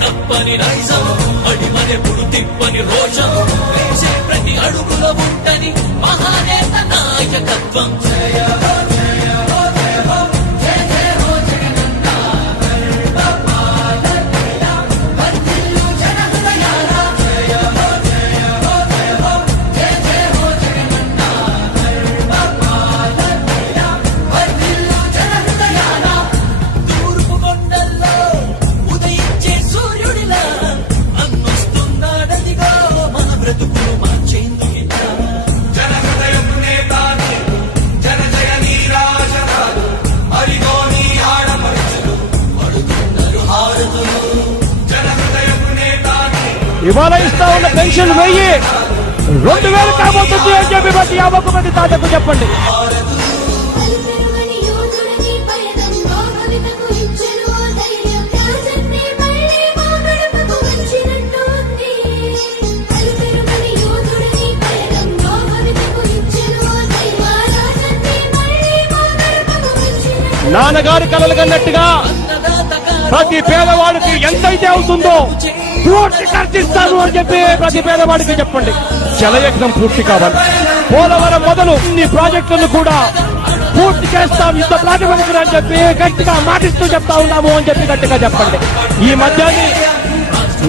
తప్పని నైజం అడిమనెప్పుడు తిప్పని రోషం ప్రతి అడుగులో మహానేత నాయకత్వం. ఇవాళ ఇస్తా ఉన్న పెన్షన్ వెయ్యి. రెండు వేలు కాబోతుంది అని చెప్పి ప్రతి యాభై మంది తాతకు చెప్పండి. నాన్నగారు కలలు కన్నట్టుగా ప్రతి పేదవాడికి ఎంతైతే అవుతుందో పూర్తి ఖర్చిస్తాను అని చెప్పి ప్రతి పేదవాడికి చెప్పండి. జలయజ్ఞం పూర్తి కావాలి. పోలవరం మొదలు ఈ ప్రాజెక్టులను కూడా పూర్తి చేస్తాం. యుద్ధ ప్రాతిపదికన అని చెప్పి గట్టిగా మాటిస్తూ చెప్తా ఉన్నాము అని చెప్పి గట్టిగా చెప్పండి. ఈ మద్యాన్ని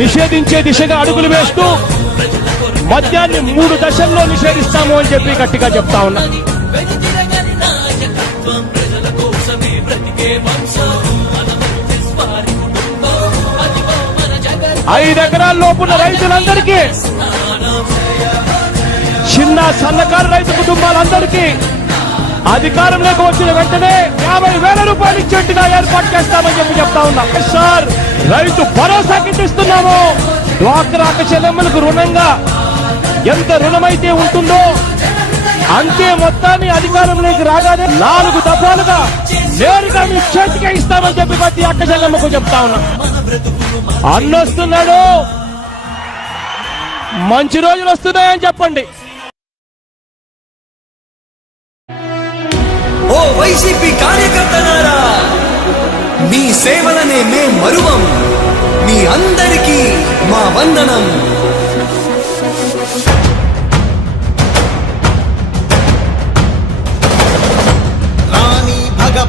నిషేధించే దిశగా అడుగులు వేస్తూ మద్యాన్ని మూడు దశల్లో నిషేధిస్తాము అని చెప్పి గట్టిగా చెప్తా ఉన్నా. ఐదు ఎకరాల లోపున్న రైతులందరికీ చిన్న సన్నకారు రైతు కుటుంబాలందరికీ అధికారంలోకి వచ్చిన వెంటనే యాభై వేల రూపాయలు ఇచ్చేట్టుగా ఏర్పాటు చేస్తామని చెప్పి చెప్తా ఉన్నాం. సార్ రైతు భరోసా ఇస్తున్నాము డ్వాక్రాక చెల్లెమ్మలకు రుణంగా ఎంత రుణమైతే ఉంటుందో అంతే మొత్తాన్ని అధికారంలోకి రాగానే నాలుగు దఫాలుగా నేరుగా మీ చేతికే ఇస్తామని చెప్పి ప్రతి అక్క చెల్లెమ్మకు చెప్తా ఉన్నా. అన్నొస్తున్నాడు మంచి రోజులు వస్తున్నాయని చెప్పండి. ఓ వైసీపీ కార్యకర్తలారా మీ సేవలనే మే మరువం. మీ అందరికీ మా వందనం.